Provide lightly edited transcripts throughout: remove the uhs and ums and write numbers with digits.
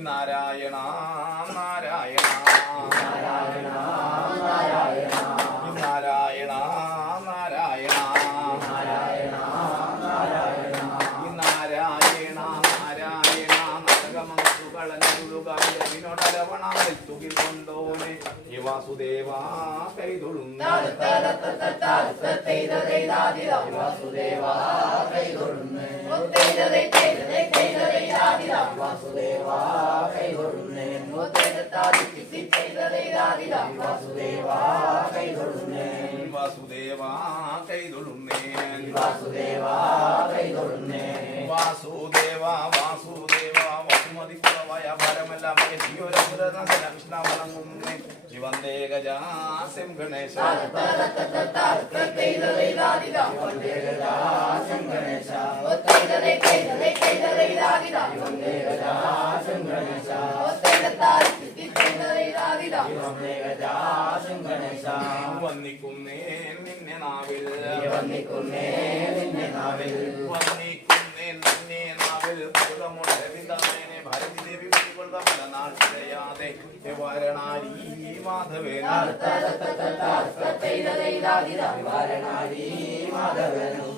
നാരായണ നാരായണ നാരായണ നാരായണ നാരായണ നാരായണ നാരായണ നാരായണ നാരായണ നാരായണ നരകമംസുകളനുകളുകാരവിനോടരവണമെത്തുകിൽ കൊണ്ടോനെ വാസുദേവ കൈതൊഴുന്ന വാസുദേവ കൈതൊഴുന്ന് വാസുദേവ കൈതൊഴുന്ന് വാസുദേവ കൈതൊഴുന്ന് വാസുദേവ കൈതൊഴുന്നേ വാസുദേവ കൈതൊഴുന്ന് വാസുദേവ വാസുദേവ വസുമതിക്കുളവായ ഭാരമെല്ലാം കൃഷ്ണ വണങ്ങുന്നേ വന്ദേ ഗജാസ്യം ഗണേശ വന്നിക്കുന്നേ നിന്നെ നാവിൽ വന്നിക്കുന്നേ നിന്നെ നാവിൽ വന്നിക്കുന്നേ നിന്നെ നാവിൽ പുറമുടവിതാമേനെ ഭാരതി ദേവി കൊള്ളുക പല നാൾ ചെയ്യാതെ വാരണാരി മാധവേന വാരണാരി മാധവനും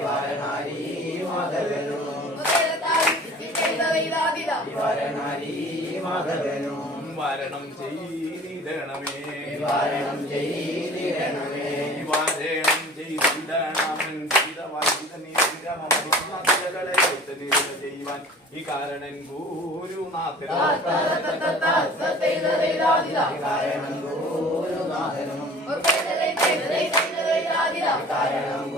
വാരണാരി മാധവനും വാരണാരി മാധവനും വാരണം ചെയ്തിടണമേ വാരണം ചെയ്തിടണമേ വാരണം ചെയ്തിടണമൻ ചെയ്യുവാൻ ഈ കാരണൻ ഗുരുനാഥൻ കാരണം ഗുരുനാഥനും കാരണം